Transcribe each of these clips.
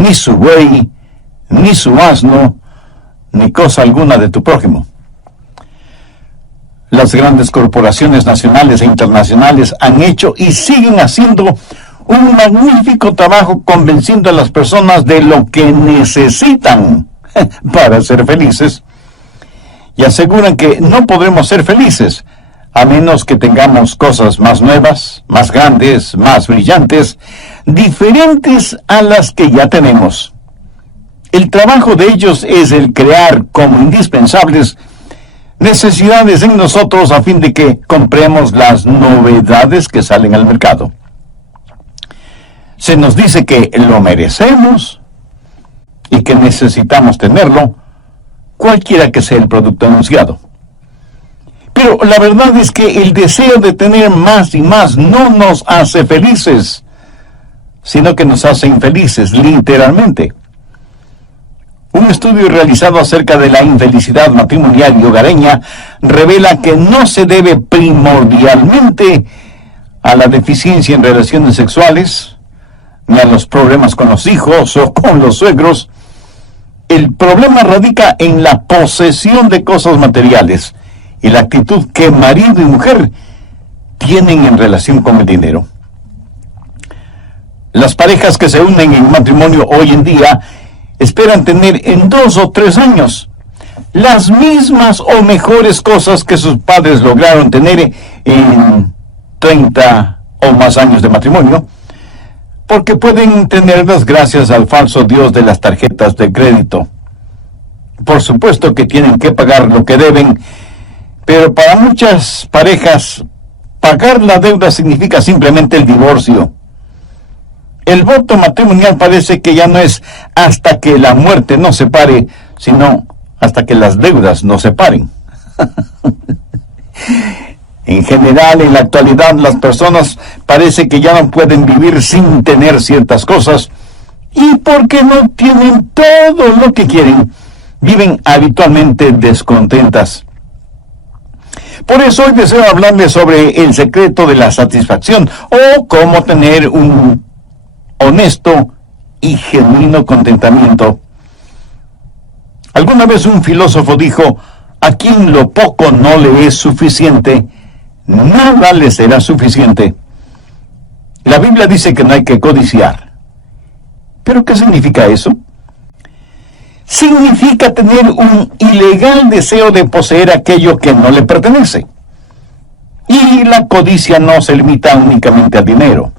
ni su buey, ni su asno, ni cosa alguna de tu prójimo. Las grandes corporaciones nacionales e internacionales han hecho y siguen haciendo un magnífico trabajo convenciendo a las personas de lo que necesitan para ser felices, y aseguran que no podremos ser felices a menos que tengamos cosas más nuevas, más grandes, más brillantes, diferentes a las que ya tenemos. El trabajo de ellos es el crear como indispensables necesidades en nosotros a fin de que compremos las novedades que salen al mercado. Se nos dice que lo merecemos y que necesitamos tenerlo, cualquiera que sea el producto anunciado. Pero la verdad es que el deseo de tener más y más no nos hace felices, sino que nos hace infelices, literalmente. Un estudio realizado acerca de la infelicidad matrimonial y hogareña revela que no se debe primordialmente a la deficiencia en relaciones sexuales, ni a los problemas con los hijos o con los suegros. El problema radica en la posesión de cosas materiales y la actitud que marido y mujer tienen en relación con el dinero. Las parejas que se unen en matrimonio hoy en día esperan tener en 2 o 3 años las mismas o mejores cosas que sus padres lograron tener en 30 o más años de matrimonio, porque pueden tenerlas gracias al falso dios de las tarjetas de crédito. Por supuesto que tienen que pagar lo que deben, pero para muchas parejas, pagar la deuda significa simplemente el divorcio. El voto matrimonial parece que ya no es hasta que la muerte nos separe, sino hasta que las deudas nos separen. En general, en la actualidad, las personas parece que ya no pueden vivir sin tener ciertas cosas, y porque no tienen todo lo que quieren, viven habitualmente descontentas. Por eso hoy deseo hablarles sobre el secreto de la satisfacción, o cómo tener un honesto y genuino contentamiento. Alguna vez un filósofo dijo: a quien lo poco no le es suficiente, nada le será suficiente. La Biblia dice que no hay que codiciar. ¿Pero qué significa eso? Significa tener un ilegal deseo de poseer aquello que no le pertenece. Y la codicia no se limita únicamente al dinero.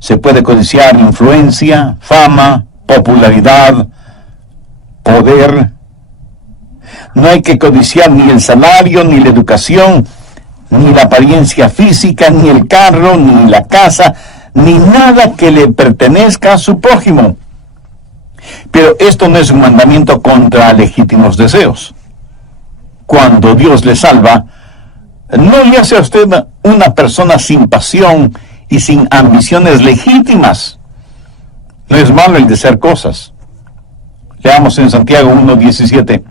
Se puede codiciar influencia, fama, popularidad, poder. No hay que codiciar ni el salario, ni la educación, ni la apariencia física, ni el carro, ni la casa, ni nada que le pertenezca a su prójimo. Pero esto no es un mandamiento contra legítimos deseos. Cuando Dios le salva, no le hace a usted una persona sin pasión y sin ambiciones legítimas. No es malo el desear cosas. Leamos en Santiago 1:17.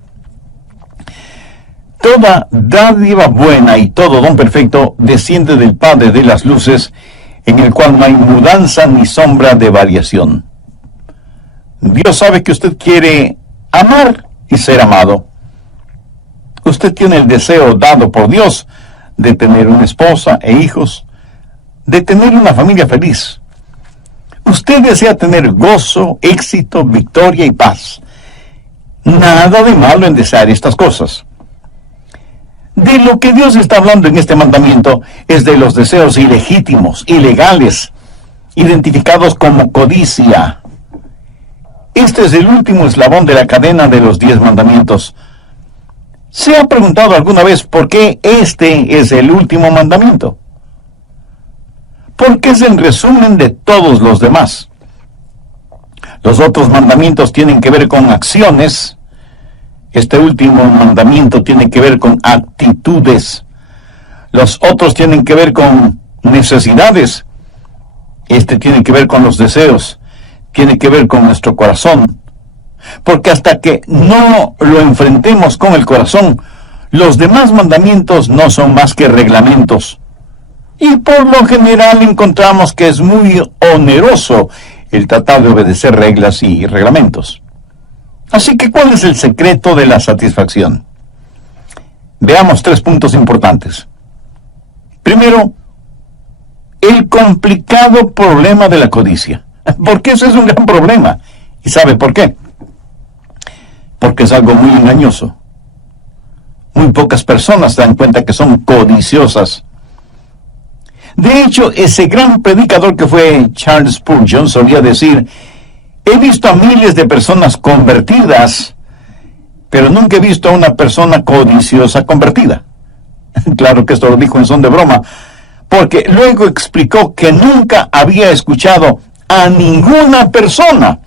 Toda dádiva buena y todo don perfecto desciende del Padre de las luces, en el cual no hay mudanza ni sombra de variación. Dios sabe que usted quiere amar y ser amado. Usted tiene el deseo dado por Dios de tener una esposa e hijos, de tener una familia feliz. Usted desea tener gozo, éxito, victoria y paz. Nada de malo en desear estas cosas. De lo que Dios está hablando en este mandamiento es de los deseos ilegítimos, ilegales, identificados como codicia. Este es el último eslabón de la cadena de los 10 mandamientos. ¿Se ha preguntado alguna vez por qué este es el último mandamiento? Porque es el resumen de todos los demás. Los otros mandamientos tienen que ver con acciones. Este último mandamiento tiene que ver con actitudes. Los otros tienen que ver con necesidades. Este tiene que ver con los deseos. Tiene que ver con nuestro corazón. Porque hasta que no lo enfrentemos con el corazón, los demás mandamientos no son más que reglamentos. Y por lo general encontramos que es muy oneroso el tratar de obedecer reglas y reglamentos. Así que, ¿cuál es el secreto de la satisfacción? Veamos 3 puntos importantes. Primero, el complicado problema de la codicia. Porque ese es un gran problema. ¿Y sabe por qué? Porque es algo muy engañoso. Muy pocas personas se dan cuenta que son codiciosas. De hecho, ese gran predicador que fue Charles Spurgeon solía decir: he visto a miles de personas convertidas, pero nunca he visto a una persona codiciosa convertida. Claro que esto lo dijo en son de broma, porque luego explicó que nunca había escuchado a ninguna persona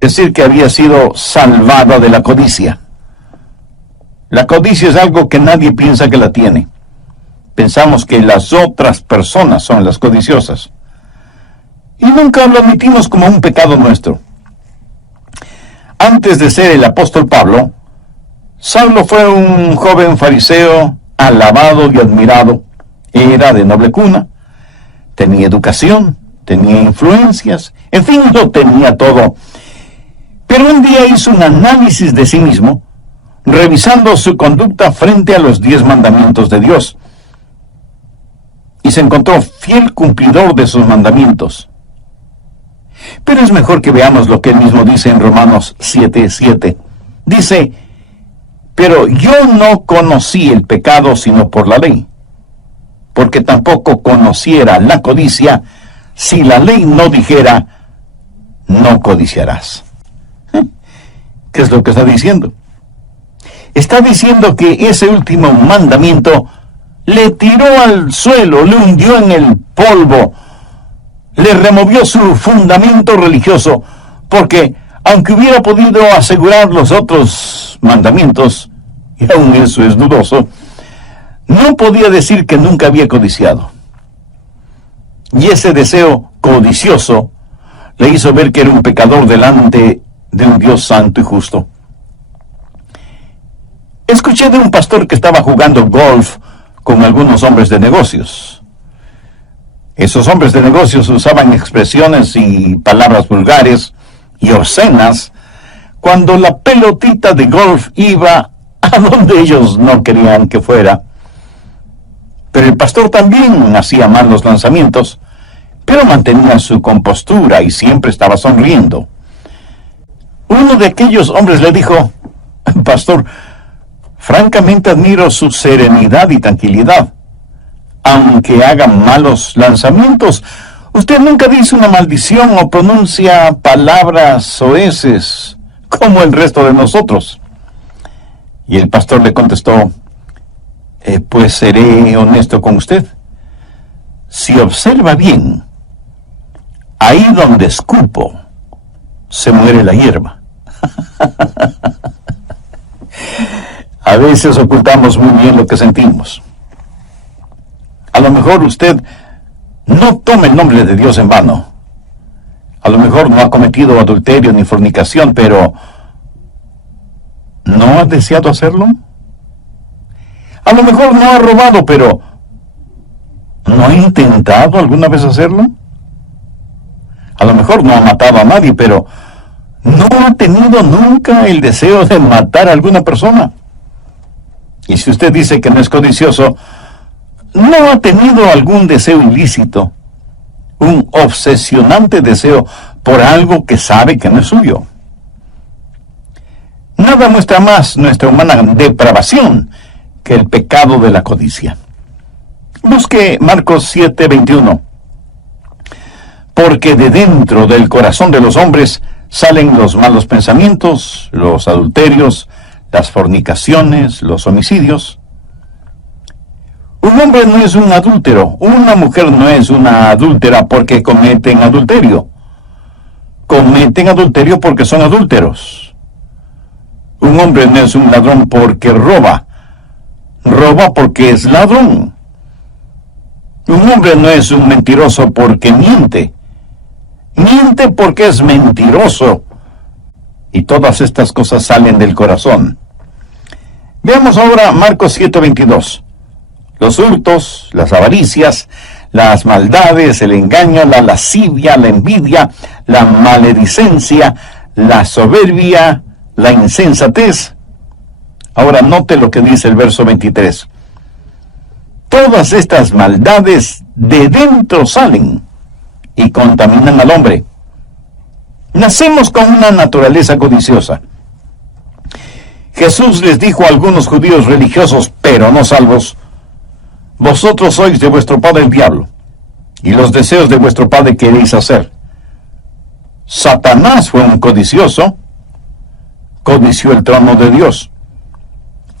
decir que había sido salvada de la codicia. La codicia es algo que nadie piensa que la tiene. Pensamos que las otras personas son las codiciosas. Y nunca lo admitimos como un pecado nuestro. Antes de ser el apóstol Pablo, Saulo fue un joven fariseo alabado y admirado. Era de noble cuna, tenía educación, tenía influencias, en fin, lo tenía todo. Pero un día hizo un análisis de sí mismo, revisando su conducta frente a los 10 mandamientos de Dios. Y se encontró fiel cumplidor de sus mandamientos. Pero es mejor que veamos lo que él mismo dice en Romanos 7:7. Dice: pero yo no conocí el pecado sino por la ley, porque tampoco conociera la codicia si la ley no dijera: no codiciarás. ¿Qué es lo que está diciendo? Está diciendo que ese último mandamiento le tiró al suelo, le hundió en el polvo, le removió su fundamento religioso, porque aunque hubiera podido asegurar los otros mandamientos, y aún eso es dudoso, no podía decir que nunca había codiciado. Y ese deseo codicioso le hizo ver que era un pecador delante de un Dios santo y justo. Escuché de un pastor que estaba jugando golf con algunos hombres de negocios. Esos hombres de negocios usaban expresiones y palabras vulgares y obscenas cuando la pelotita de golf iba a donde ellos no querían que fuera. Pero el pastor también hacía malos lanzamientos, pero mantenía su compostura y siempre estaba sonriendo. Uno de aquellos hombres le dijo: pastor, francamente admiro su serenidad y tranquilidad. Aunque haga malos lanzamientos, usted nunca dice una maldición o pronuncia palabras soeces como el resto de nosotros. Y el pastor le contestó: pues seré honesto con usted. Si observa bien, ahí donde escupo, se muere la hierba. A veces ocultamos muy bien lo que sentimos. A lo mejor usted no tome el nombre de Dios en vano. A lo mejor no ha cometido adulterio ni fornicación, pero ¿no ha deseado hacerlo? A lo mejor no ha robado, pero ¿no ha intentado alguna vez hacerlo? A lo mejor no ha matado a nadie, pero ¿no ha tenido nunca el deseo de matar a alguna persona? Y si usted dice que no es codicioso, ¿no ha tenido algún deseo ilícito? Un obsesionante deseo por algo que sabe que no es suyo. Nada muestra más nuestra humana depravación que el pecado de la codicia. Busque Marcos 7:21. Porque de dentro del corazón de los hombres salen los malos pensamientos, los adulterios, las fornicaciones, los homicidios. Un hombre no es un adúltero, una mujer no es una adúltera porque cometen adulterio. Cometen adulterio porque son adúlteros. Un hombre no es un ladrón porque roba. Roba porque es ladrón. Un hombre no es un mentiroso porque miente. Miente porque es mentiroso. Y todas estas cosas salen del corazón. Veamos ahora Marcos 7:22. Los hurtos, las avaricias, las maldades, el engaño, la lascivia, la envidia, la maledicencia, la soberbia, la insensatez. Ahora note lo que dice el verso 23. Todas estas maldades de dentro salen y contaminan al hombre. Nacemos con una naturaleza codiciosa. Jesús les dijo a algunos judíos religiosos, pero no salvos: vosotros sois de vuestro padre el diablo, y los deseos de vuestro padre queréis hacer. Satanás fue un codicioso, codició el trono de Dios,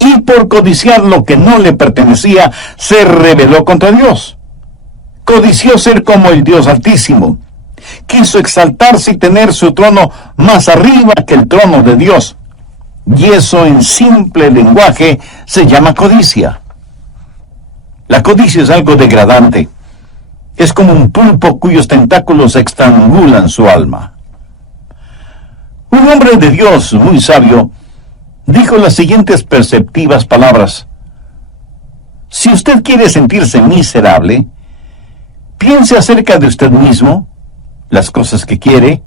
y por codiciar lo que no le pertenecía, se rebeló contra Dios. Codició ser como el Dios Altísimo. Quiso exaltarse y tener su trono más arriba que el trono de Dios. Y eso, en simple lenguaje, se llama codicia. La codicia es algo degradante. Es como un pulpo cuyos tentáculos estrangulan su alma. Un hombre de Dios muy sabio dijo las siguientes perceptivas palabras: si usted quiere sentirse miserable, piense acerca de usted mismo, las cosas que quiere,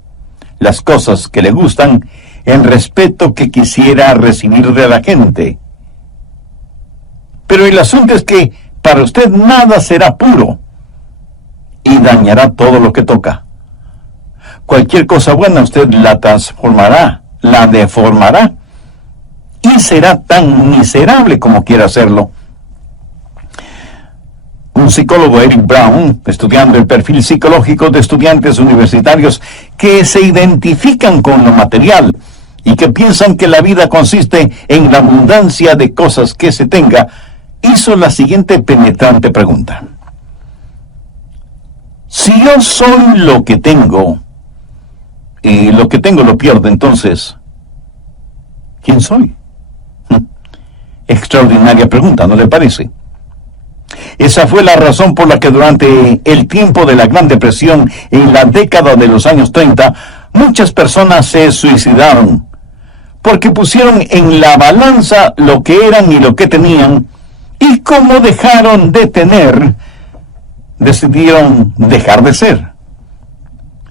las cosas que le gustan, el respeto que quisiera recibir de la gente. Pero el asunto es que para usted nada será puro y dañará todo lo que toca. Cualquier cosa buena usted la transformará, la deformará, y será tan miserable como quiera hacerlo. Un psicólogo, Eric Brown, estudiando el perfil psicológico de estudiantes universitarios que se identifican con lo material y que piensan que la vida consiste en la abundancia de cosas que se tenga, hizo la siguiente penetrante pregunta: si yo soy lo que tengo, y lo que tengo lo pierdo, entonces, ¿quién soy? Extraordinaria pregunta, ¿no le parece? Esa fue la razón por la que durante el tiempo de la Gran Depresión, en la década de los años 30, muchas personas se suicidaron, porque pusieron en la balanza lo que eran y lo que tenían, y como dejaron de tener, decidieron dejar de ser.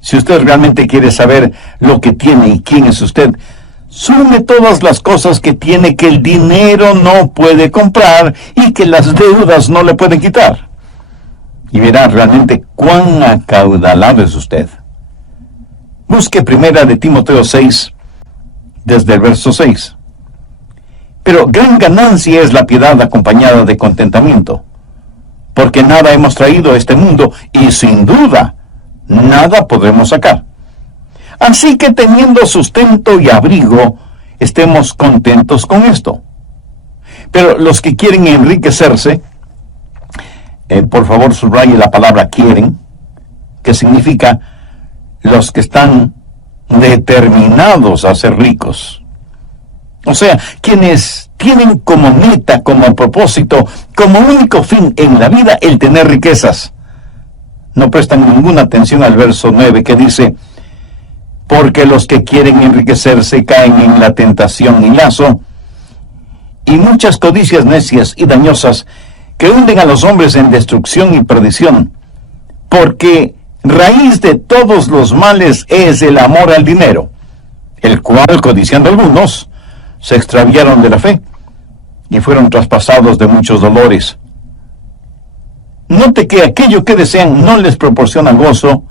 Si usted realmente quiere saber lo que tiene y quién es usted, sume todas las cosas que tiene que el dinero no puede comprar y que las deudas no le pueden quitar, y verá realmente cuán acaudalado es usted. Busque primera de Timoteo 6, desde el verso 6. Pero gran ganancia es la piedad acompañada de contentamiento, porque nada hemos traído a este mundo y sin duda nada podremos sacar. Así que teniendo sustento y abrigo, estemos contentos con esto. Pero los que quieren enriquecerse, por favor subraye la palabra quieren, que significa los que están determinados a ser ricos. O sea, quienes tienen como meta, como propósito, como único fin en la vida el tener riquezas. No prestan ninguna atención al verso 9 que dice: porque los que quieren enriquecerse caen en la tentación y lazo, y muchas codicias necias y dañosas que hunden a los hombres en destrucción y perdición, porque raíz de todos los males es el amor al dinero, el cual, codiciando algunos, se extraviaron de la fe y fueron traspasados de muchos dolores. Note que aquello que desean no les proporciona gozo,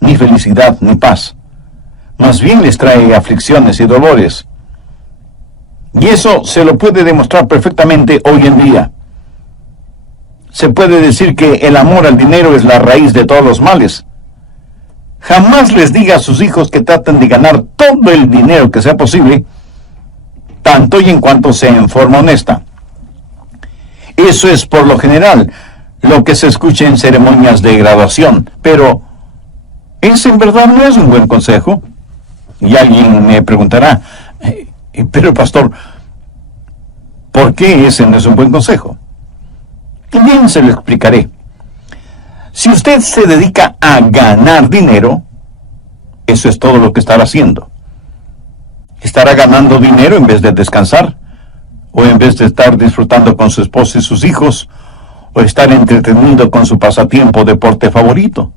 ni felicidad, ni paz. Más bien les trae aflicciones y dolores. Y eso se lo puede demostrar perfectamente hoy en día. Se puede decir que el amor al dinero es la raíz de todos los males. Jamás les diga a sus hijos que traten de ganar todo el dinero que sea posible, tanto y en cuanto sea en forma honesta. Eso es por lo general lo que se escucha en ceremonias de graduación, pero ese en verdad no es un buen consejo. Y alguien me preguntará: pero pastor, ¿por qué ese no es un buen consejo? Y bien, se lo explicaré. Si usted se dedica a ganar dinero, eso es todo lo que estará haciendo. Estará ganando dinero en vez de descansar, o en vez de estar disfrutando con su esposa y sus hijos, o estar entretenido con su pasatiempo o deporte favorito.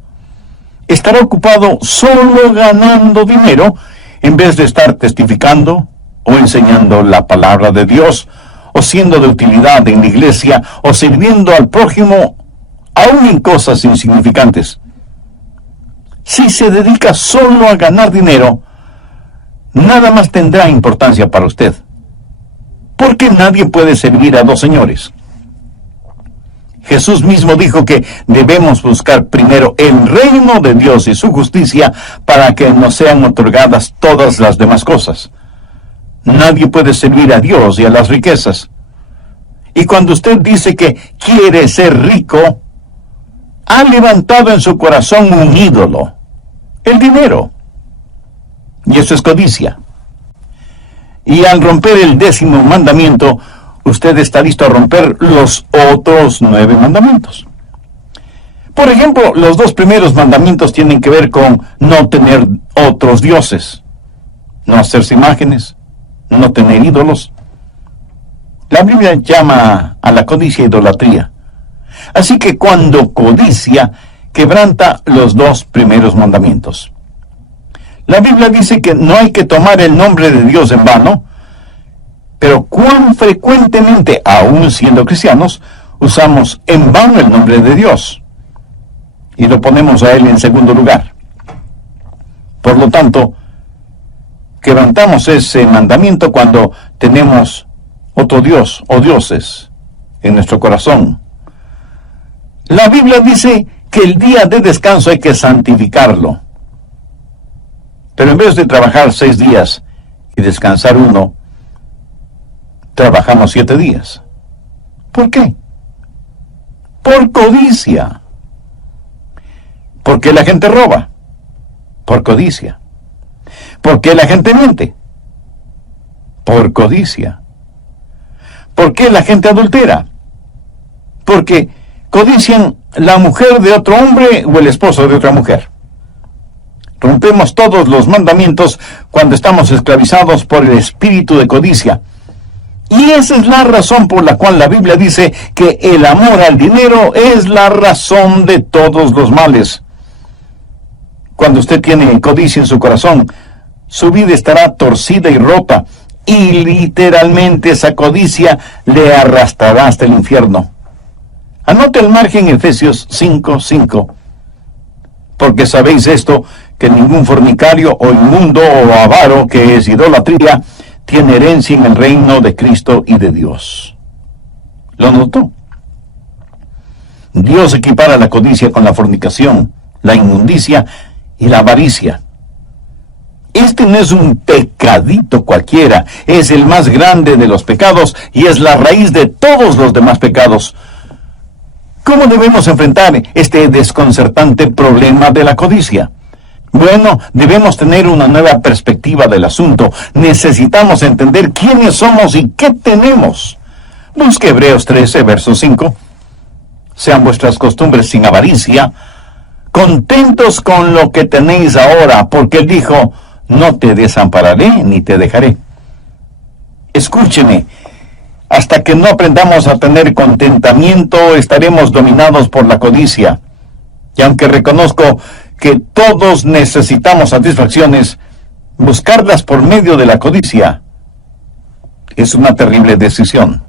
Estará ocupado solo ganando dinero en vez de estar testificando o enseñando la palabra de Dios, o siendo de utilidad en la iglesia, o sirviendo al prójimo, aún en cosas insignificantes. Si se dedica solo a ganar dinero, nada más tendrá importancia para usted, porque nadie puede servir a dos señores. Jesús mismo dijo que debemos buscar primero el reino de Dios y su justicia para que nos sean otorgadas todas las demás cosas. Nadie puede servir a Dios y a las riquezas. Y cuando usted dice que quiere ser rico, ha levantado en su corazón un ídolo, el dinero. Y eso es codicia. Y al romper el 10º mandamiento, usted está listo a romper los otros 9 mandamientos. Por ejemplo, los 2 primeros mandamientos tienen que ver con no tener otros dioses, no hacerse imágenes, no tener ídolos. La Biblia llama a la codicia idolatría. Así que cuando codicia, quebranta los 2 primeros mandamientos. La Biblia dice que no hay que tomar el nombre de Dios en vano, pero cuán frecuentemente, aún siendo cristianos, usamos en vano el nombre de Dios y lo ponemos a Él en segundo lugar. Por lo tanto, quebrantamos ese mandamiento cuando tenemos otro Dios o dioses en nuestro corazón. La Biblia dice que el día de descanso hay que santificarlo. Pero en vez de trabajar 6 días y descansar 1, trabajamos 7 días. ¿Por qué? Por codicia. ¿Por qué la gente roba? Por codicia. ¿Por qué la gente miente? Por codicia. ¿Por qué la gente adultera? Porque codician la mujer de otro hombre o el esposo de otra mujer. Rompemos todos los mandamientos cuando estamos esclavizados por el espíritu de codicia. Y esa es la razón por la cual la Biblia dice que el amor al dinero es la razón de todos los males. Cuando usted tiene codicia en su corazón, su vida estará torcida y rota, y literalmente esa codicia le arrastrará hasta el infierno. Anote al margen Efesios 5:5. Porque sabéis esto, que ningún fornicario o inmundo o avaro, que es idolatría, tiene herencia en el reino de Cristo y de Dios. ¿Lo notó? Dios equipara la codicia con la fornicación, la inmundicia y la avaricia. Este no es un pecadito cualquiera, es el más grande de los pecados y es la raíz de todos los demás pecados. ¿Cómo debemos enfrentar este desconcertante problema de la codicia? Bueno, debemos tener una nueva perspectiva del asunto. Necesitamos entender quiénes somos y qué tenemos. Busque Hebreos 13, verso 5. Sean vuestras costumbres sin avaricia, contentos con lo que tenéis ahora, porque Él dijo, no te desampararé ni te dejaré. Escúcheme, hasta que no aprendamos a tener contentamiento, estaremos dominados por la codicia. Y aunque reconozco que todos necesitamos satisfacciones, buscarlas por medio de la codicia es una terrible decisión.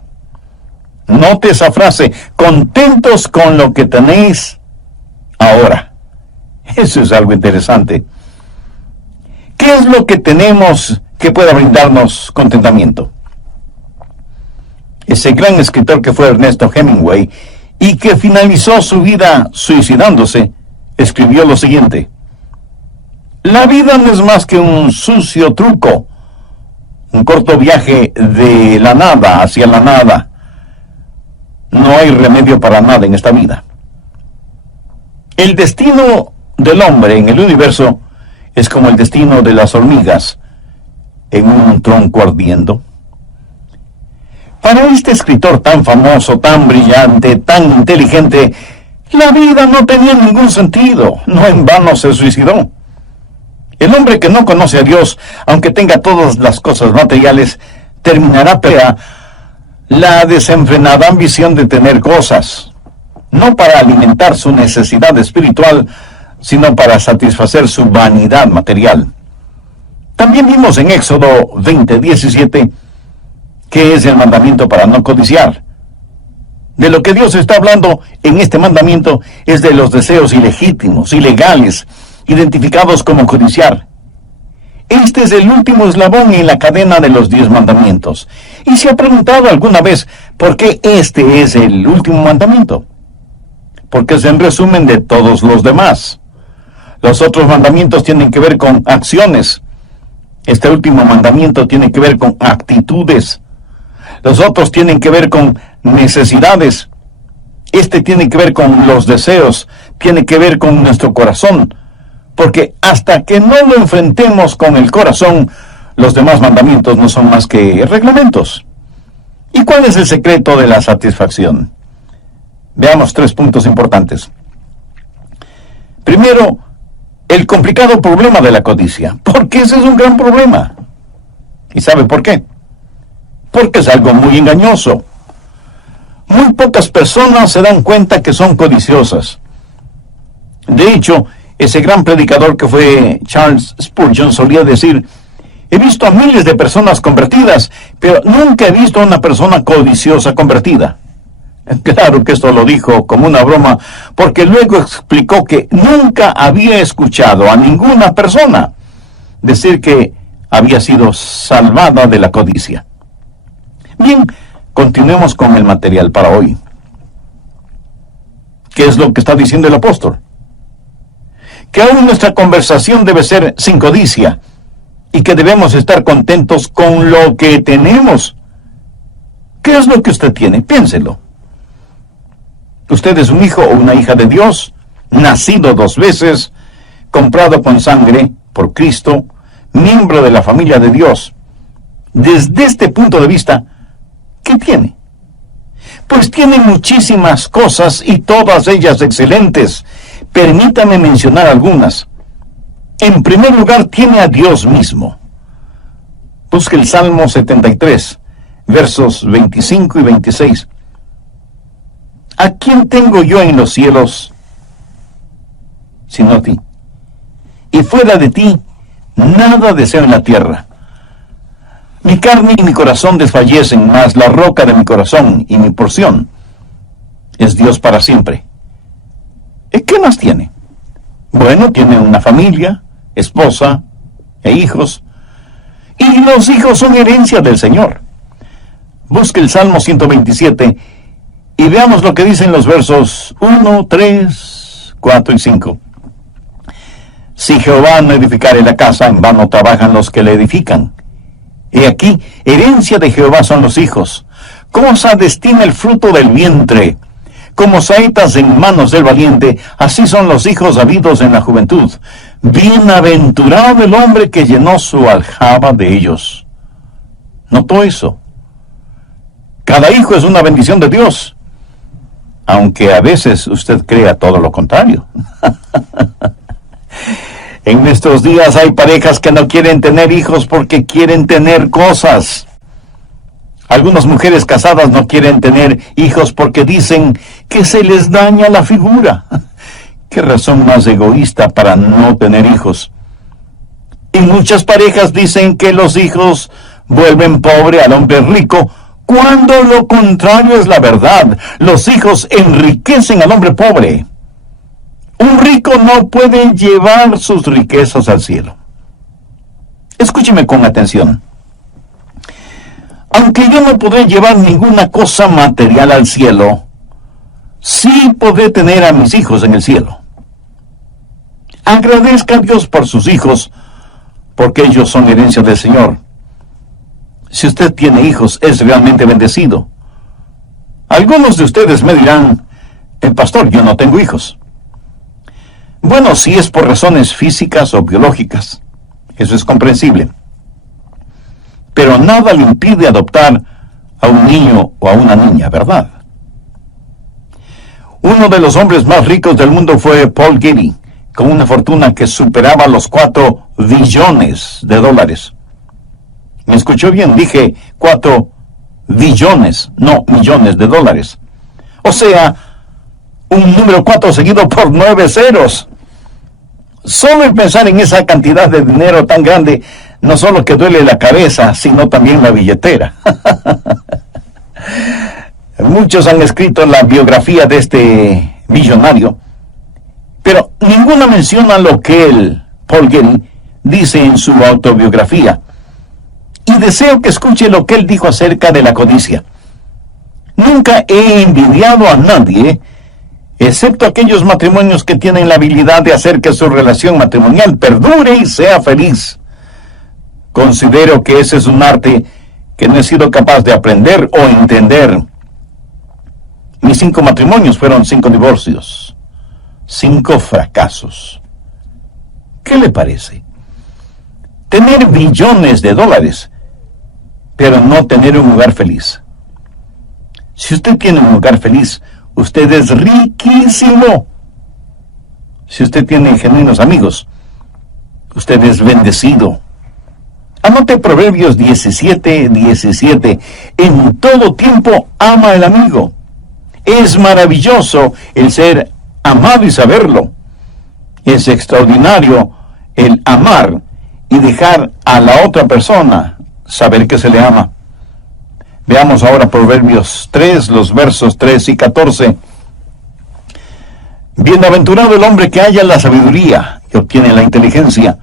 Note esa frase, contentos con lo que tenéis ahora. Eso es algo interesante. ¿Qué es lo que tenemos que pueda brindarnos contentamiento? Ese gran escritor que fue Ernesto Hemingway y que finalizó su vida suicidándose, escribió lo siguiente: la vida no es más que un sucio truco, un corto viaje de la nada hacia la nada. No hay remedio para nada en esta vida. El destino del hombre en el universo es como el destino de las hormigas en un tronco ardiendo. Para este escritor tan famoso, tan brillante, tan inteligente, la vida no tenía ningún sentido. No en vano se suicidó. El hombre que no conoce a Dios, aunque tenga todas las cosas materiales, terminará por la desenfrenada ambición de tener cosas. no para alimentar su necesidad espiritual, sino para satisfacer su vanidad material. También vimos en Éxodo 20:17 que es el mandamiento para no codiciar. De lo que Dios está hablando en este mandamiento es de los deseos ilegítimos, ilegales, identificados como codiciar. Este es el último eslabón en la cadena de los 10 mandamientos. ¿Y se ha preguntado alguna vez por qué este es el último mandamiento? Porque es en resumen de todos los demás. Los otros mandamientos tienen que ver con acciones. Este último mandamiento tiene que ver con actitudes. Los otros tienen que ver con necesidades. Este tiene que ver con los deseos, tiene que ver con nuestro corazón. Porque hasta que no lo enfrentemos con el corazón, los demás mandamientos no son más que reglamentos. ¿Y cuál es el secreto de la satisfacción? Veamos 3 puntos importantes. Primero, el complicado problema de la codicia. Porque ese es un gran problema. ¿Y sabe por qué? Porque es algo muy engañoso. Muy pocas personas se dan cuenta que son codiciosas. De hecho, ese gran predicador que fue Charles Spurgeon solía decir: he visto a miles de personas convertidas, pero nunca he visto a una persona codiciosa convertida. Claro que esto lo dijo como una broma, porque luego explicó que nunca había escuchado a ninguna persona decir que había sido salvada de la codicia. Bien, continuemos con el material para hoy. ¿Qué es lo que está diciendo el apóstol? Que aún nuestra conversación debe ser sin codicia y que debemos estar contentos con lo que tenemos. ¿Qué es lo que usted tiene? Piénselo. Usted es un hijo o una hija de Dios, nacido 2 veces, comprado con sangre por Cristo, miembro de la familia de Dios. Desde este punto de vista, ¿qué tiene? Pues tiene muchísimas cosas y todas ellas excelentes. Permítame mencionar algunas. En primer lugar, tiene a Dios mismo. Busque el Salmo 73, versos 25 y 26. ¿A quién tengo yo en los cielos sino a ti? Y fuera de ti, nada deseo en la tierra. Mi carne y mi corazón desfallecen, mas la roca de mi corazón y mi porción es Dios para siempre. ¿Y qué más tiene? Bueno, tiene una familia, esposa e hijos. Y los hijos son herencia del Señor. Busque el Salmo 127 y veamos lo que dicen los versos 1, 3, 4 y 5. Si Jehová no edificare la casa, en vano trabajan los que la edifican. He aquí, herencia de Jehová son los hijos. Cosa destina el fruto del vientre. Como saetas en manos del valiente, así son los hijos habidos en la juventud. Bienaventurado el hombre que llenó su aljaba de ellos. ¿Notó eso? Cada hijo es una bendición de Dios, aunque a veces usted crea todo lo contrario. En nuestros días hay parejas que no quieren tener hijos porque quieren tener cosas. Algunas mujeres casadas no quieren tener hijos porque dicen que se les daña la figura. ¿Qué razón más egoísta para no tener hijos? Y muchas parejas dicen que los hijos vuelven pobre al hombre rico, cuando lo contrario es la verdad. Los hijos enriquecen al hombre pobre. Un rico no puede llevar sus riquezas al cielo. Escúcheme con atención. Aunque yo no podré llevar ninguna cosa material al cielo, sí podré tener a mis hijos en el cielo. Agradezca a Dios por sus hijos, porque ellos son herencia del Señor. Si usted tiene hijos, es realmente bendecido. Algunos de ustedes me dirán: pastor, yo no tengo hijos. Bueno, si es por razones físicas o biológicas, eso es comprensible. Pero nada le impide adoptar a un niño o a una niña, ¿verdad? Uno de los hombres más ricos del mundo fue Paul Getty, con una fortuna que superaba los 4 billones de dólares. ¿Me escuchó bien? Dije 4 billones, no millones de dólares. O sea, un número 4 seguido por 9 ceros. Solo el pensar en esa cantidad de dinero tan grande, no solo que duele la cabeza, sino también la billetera. Muchos han escrito la biografía de este millonario, pero ninguna menciona lo que él, Paul Getty, dice en su autobiografía. Y deseo que escuche lo que él dijo acerca de la codicia. Nunca he envidiado a nadie, excepto aquellos matrimonios que tienen la habilidad de hacer que su relación matrimonial perdure y sea feliz. Considero que ese es un arte que no he sido capaz de aprender o entender. Mis 5 matrimonios fueron 5 divorcios, 5 fracasos. ¿Qué le parece? Tener billones de dólares, pero no tener un hogar feliz. Si usted tiene un hogar feliz, usted es riquísimo. Si usted tiene genuinos amigos, usted es bendecido. Anote Proverbios 17:17. En todo tiempo ama al amigo. Es maravilloso el ser amado y saberlo. Es extraordinario el amar y dejar a la otra persona saber que se le ama. Veamos ahora Proverbios 3, los versos 3 y 14. Bienaventurado el hombre que halla la sabiduría y obtiene la inteligencia,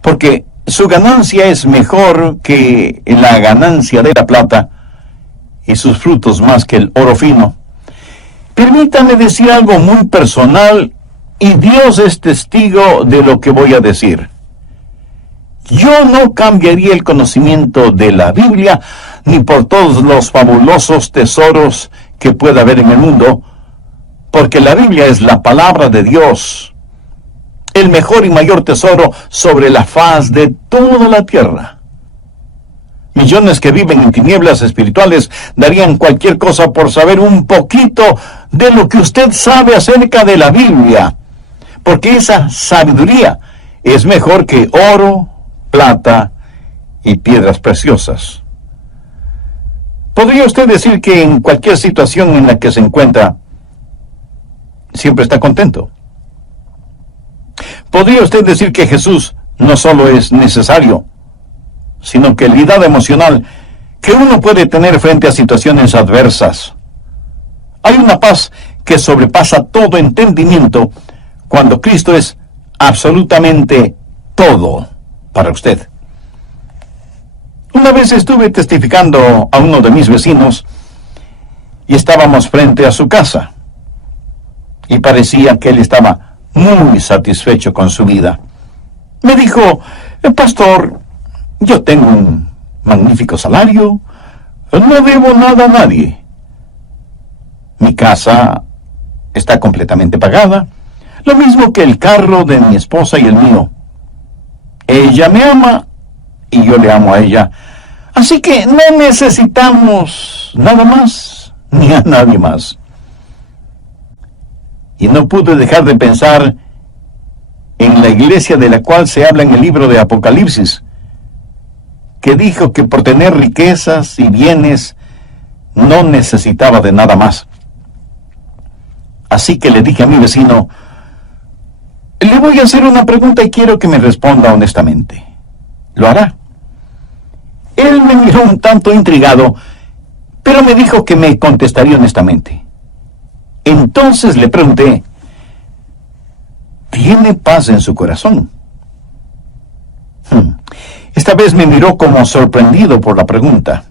porque su ganancia es mejor que la ganancia de la plata, y sus frutos más que el oro fino. Permítame decir algo muy personal, y Dios es testigo de lo que voy a decir. Yo no cambiaría el conocimiento de la Biblia ni por todos los fabulosos tesoros que pueda haber en el mundo, porque la Biblia es la palabra de Dios, el mejor y mayor tesoro sobre la faz de toda la tierra. Millones que viven en tinieblas espirituales darían cualquier cosa por saber un poquito de lo que usted sabe acerca de la Biblia, porque esa sabiduría es mejor que oro, plata y piedras preciosas. ¿Podría usted decir que en cualquier situación en la que se encuentra, siempre está contento? ¿Podría usted decir que Jesús no solo es necesario, sino que el cuidado emocional que uno puede tener frente a situaciones adversas? Hay una paz que sobrepasa todo entendimiento cuando Cristo es absolutamente todo para usted. Una vez estuve testificando a uno de mis vecinos y estábamos frente a su casa y parecía que él estaba muy satisfecho con su vida. Me dijo: pastor, yo tengo un magnífico salario, no debo nada a nadie. Mi casa está completamente pagada, lo mismo que el carro de mi esposa y el mío. Ella me ama y yo le amo a ella, así que no necesitamos nada más ni a nadie más. Y no pude dejar de pensar en la iglesia de la cual se habla en el libro de Apocalipsis, que dijo que por tener riquezas y bienes no necesitaba de nada más. Así que le dije a mi vecino: le voy a hacer una pregunta y quiero que me responda honestamente. ¿Lo hará? Él me miró un tanto intrigado, pero me dijo que me contestaría honestamente. Entonces le pregunté: ¿tiene paz en su corazón? Esta vez me miró como sorprendido por la pregunta,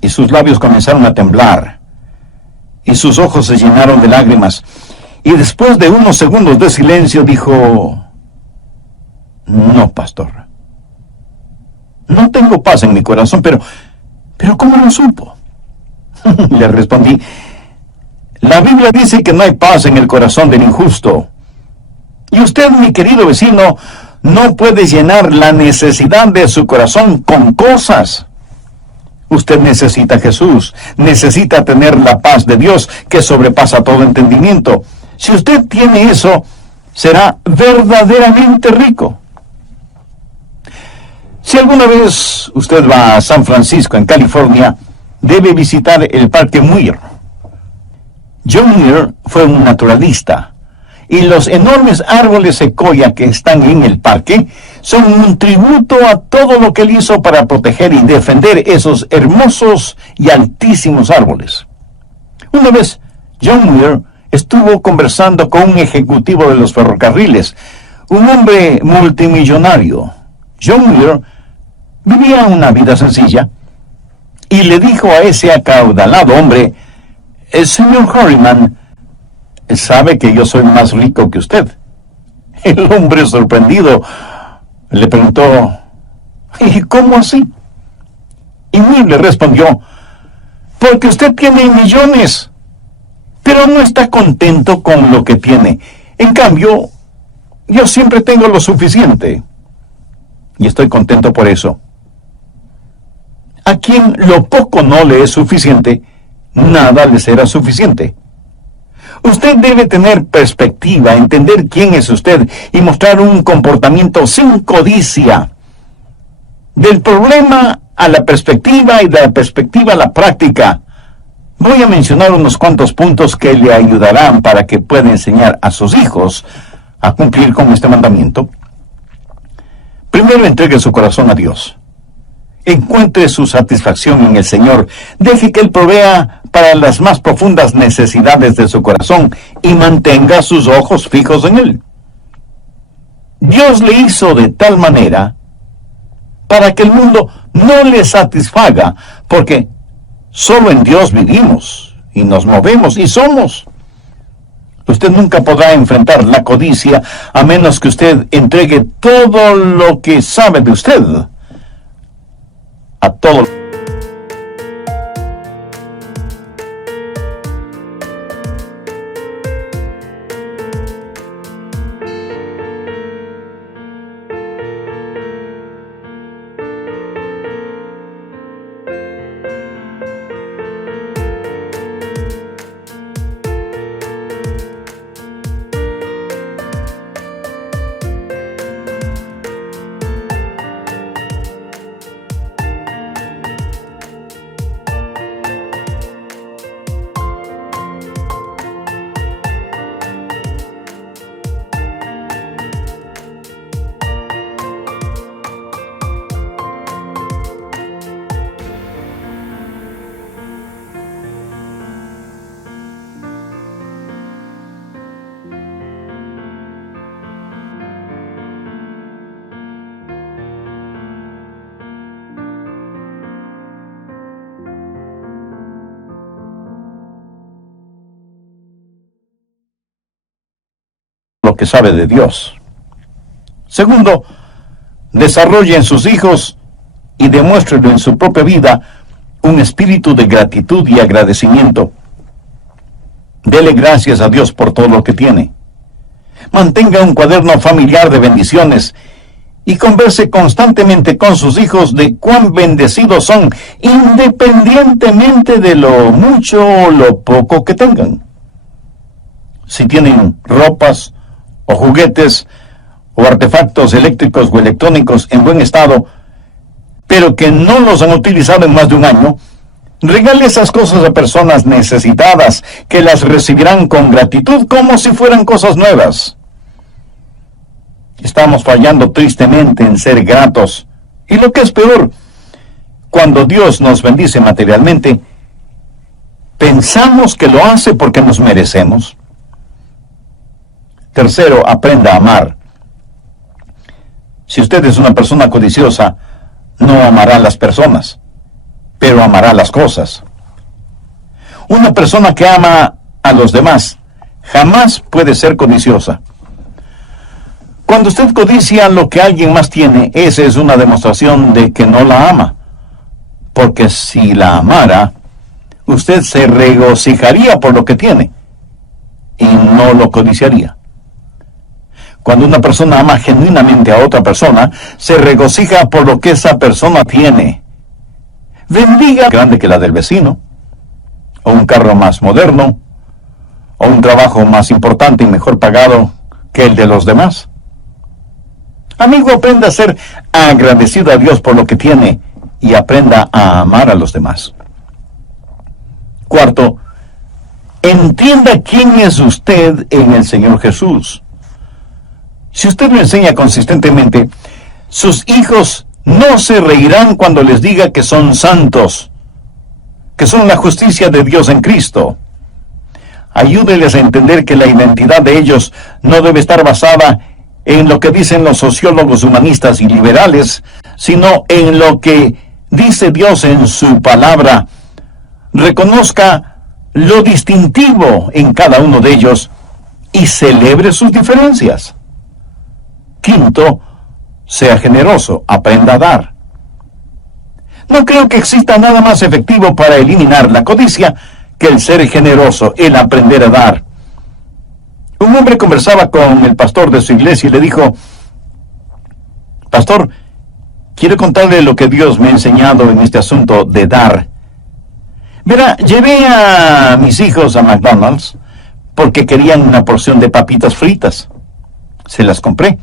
y sus labios comenzaron a temblar, y sus ojos se llenaron de lágrimas, y después de unos segundos de silencio dijo: no, pastor, no tengo paz en mi corazón, pero ¿cómo lo supo? Le respondí: la Biblia dice que no hay paz en el corazón del injusto. Y usted, mi querido vecino, no puede llenar la necesidad de su corazón con cosas. Usted necesita a Jesús, necesita tener la paz de Dios que sobrepasa todo entendimiento. Si usted tiene eso, será verdaderamente rico. Si alguna vez usted va a San Francisco, en California, debe visitar el Parque Muir. John Muir fue un naturalista, y los enormes árboles secoya que están en el parque son un tributo a todo lo que él hizo para proteger y defender esos hermosos y altísimos árboles. Una vez, John Muir estuvo conversando con un ejecutivo de los ferrocarriles, un hombre multimillonario. John Muir vivía una vida sencilla y le dijo a ese acaudalado hombre: señor Harriman, ¿sabe que yo soy más rico que usted? El hombre, sorprendido, le preguntó: ¿y cómo así? Y Muir le respondió: porque usted tiene millones, pero no está contento con lo que tiene. En cambio, yo siempre tengo lo suficiente, y estoy contento por eso. A quien lo poco no le es suficiente, nada le será suficiente. Usted debe tener perspectiva, entender quién es usted y mostrar un comportamiento sin codicia. Del problema a la perspectiva y de la perspectiva a la práctica. Voy a mencionar unos cuantos puntos que le ayudarán para que pueda enseñar a sus hijos a cumplir con este mandamiento. Primero, entregue su corazón a Dios. Encuentre su satisfacción en el Señor. Deje que Él provea para las más profundas necesidades de su corazón y mantenga sus ojos fijos en Él. Dios le hizo de tal manera para que el mundo no le satisfaga, porque solo en Dios vivimos y nos movemos y somos. Usted nunca podrá enfrentar la codicia a menos que usted entregue todo lo que sabe de usted a todo. Lo que sabe de Dios. Segundo, desarrolle en sus hijos y demuéstrelo en su propia vida un espíritu de gratitud y agradecimiento. Dele gracias a Dios por todo lo que tiene. Mantenga un cuaderno familiar de bendiciones y converse constantemente con sus hijos de cuán bendecidos son, independientemente de lo mucho o lo poco que tengan. Si tienen ropas o juguetes o artefactos eléctricos o electrónicos en buen estado, pero que no los han utilizado en más de un año, regale esas cosas a personas necesitadas que las recibirán con gratitud como si fueran cosas nuevas. Estamos fallando tristemente en ser gratos, y lo que es peor, cuando Dios nos bendice materialmente, pensamos que lo hace porque nos merecemos. Tercero, aprenda a amar. Si usted es una persona codiciosa, no amará a las personas, pero amará las cosas. Una persona que ama a los demás jamás puede ser codiciosa. Cuando usted codicia lo que alguien más tiene, esa es una demostración de que no la ama. Porque si la amara, usted se regocijaría por lo que tiene y no lo codiciaría. Cuando una persona ama genuinamente a otra persona, se regocija por lo que esa persona tiene. Bendiga grande que la del vecino, o un carro más moderno, o un trabajo más importante y mejor pagado que el de los demás. Amigo, aprenda a ser agradecido a Dios por lo que tiene y aprenda a amar a los demás. Cuarto, entienda quién es usted en el Señor Jesús. Si usted lo enseña consistentemente, sus hijos no se reirán cuando les diga que son santos, que son la justicia de Dios en Cristo. Ayúdeles a entender que la identidad de ellos no debe estar basada en lo que dicen los sociólogos humanistas y liberales, sino en lo que dice Dios en su palabra. Reconozca lo distintivo en cada uno de ellos y celebre sus diferencias. Quinto, sea generoso, aprenda a dar. No creo que exista nada más efectivo para eliminar la codicia que el ser generoso, el aprender a dar. Un hombre conversaba con el pastor de su iglesia y le dijo: Pastor, quiero contarle lo que Dios me ha enseñado en este asunto de dar. Verá, llevé a mis hijos a McDonald's porque querían una porción de papitas fritas. Se las compré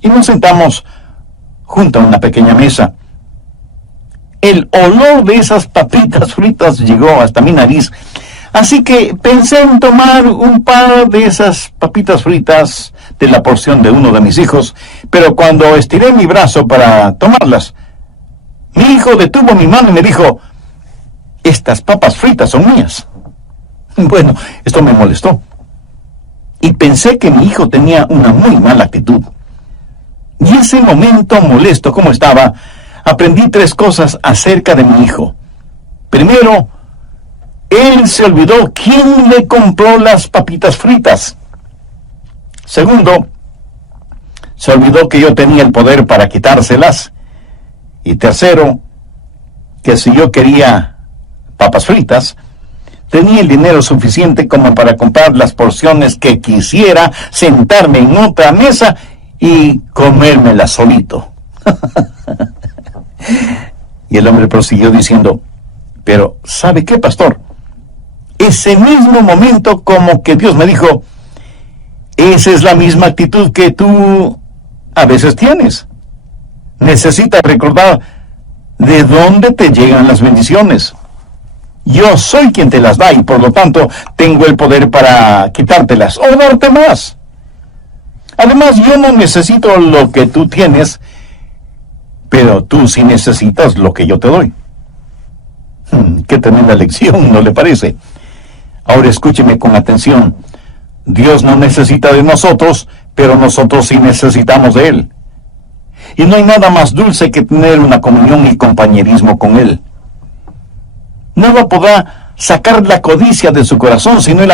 y nos sentamos junto a una pequeña mesa. El olor de esas papitas fritas llegó hasta mi nariz, así que pensé en tomar un par de esas papitas fritas de la porción de uno de mis hijos, pero cuando estiré mi brazo para tomarlas, mi hijo detuvo mi mano y me dijo: estas papas fritas son mías. Bueno, esto me molestó, y pensé que mi hijo tenía una muy mala actitud. Y ese momento, molesto como estaba, aprendí 3 cosas acerca de mi hijo. Primero, él se olvidó quién le compró las papitas fritas. Segundo, se olvidó que yo tenía el poder para quitárselas. Y tercero, que si yo quería papas fritas, tenía el dinero suficiente como para comprar las porciones que quisiera, sentarme en otra mesa y comérmelas solito. Y el hombre prosiguió diciendo: pero ¿sabe qué, pastor? Ese mismo momento como que Dios me dijo: esa es la misma actitud que tú a veces tienes. Necesitas recordar de dónde te llegan las bendiciones. Yo soy quien te las da y por lo tanto tengo el poder para quitártelas o darte más. Además, yo no necesito lo que tú tienes, pero tú sí necesitas lo que yo te doy. Qué tremenda lección, ¿no le parece? Ahora escúcheme con atención. Dios no necesita de nosotros, pero nosotros sí necesitamos de Él. Y no hay nada más dulce que tener una comunión y compañerismo con Él. Nada podrá sacar la codicia de su corazón sino el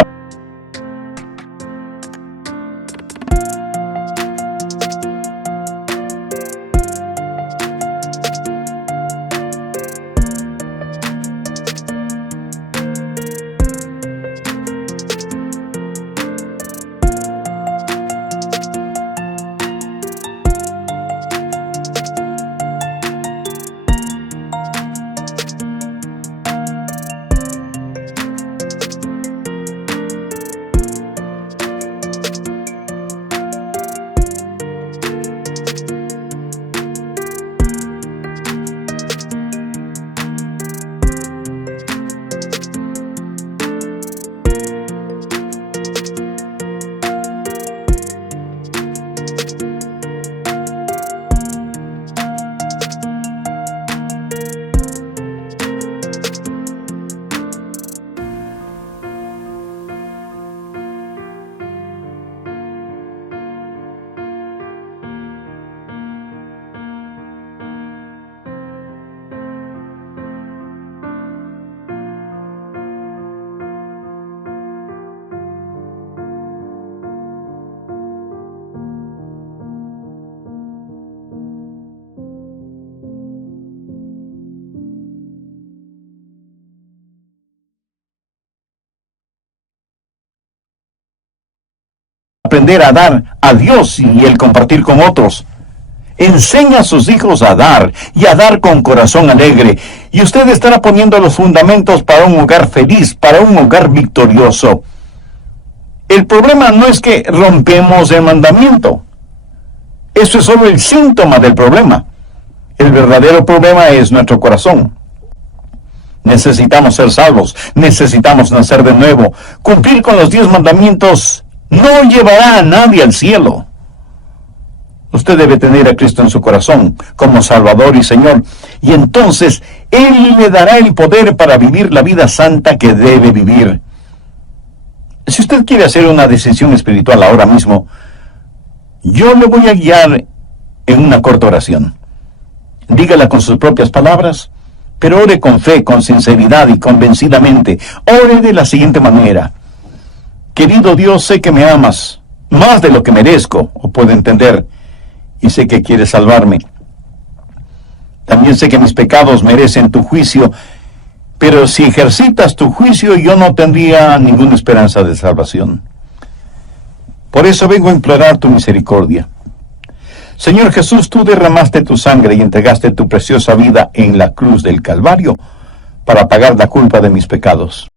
aprender a dar a Dios y el compartir con otros. Enseña a sus hijos a dar y a dar con corazón alegre, y usted estará poniendo los fundamentos para un hogar feliz, para un hogar victorioso. El problema no es que rompemos el mandamiento. Eso es solo el síntoma del problema. El verdadero problema es nuestro corazón. Necesitamos ser salvos, necesitamos nacer de nuevo. Cumplir con los 10 mandamientos no llevará a nadie al cielo. Usted debe tener a Cristo en su corazón como Salvador y Señor, y entonces Él le dará el poder para vivir la vida santa que debe vivir. Si usted quiere hacer una decisión espiritual ahora mismo, yo le voy a guiar en una corta oración. Dígala con sus propias palabras, pero ore con fe, con sinceridad y convencidamente. Ore de la siguiente manera: querido Dios, sé que me amas más de lo que merezco o puedo entender, y sé que quieres salvarme. También sé que mis pecados merecen tu juicio, pero si ejercitas tu juicio yo no tendría ninguna esperanza de salvación. Por eso vengo a implorar tu misericordia. Señor Jesús, tú derramaste tu sangre y entregaste tu preciosa vida en la cruz del Calvario para pagar la culpa de mis pecados.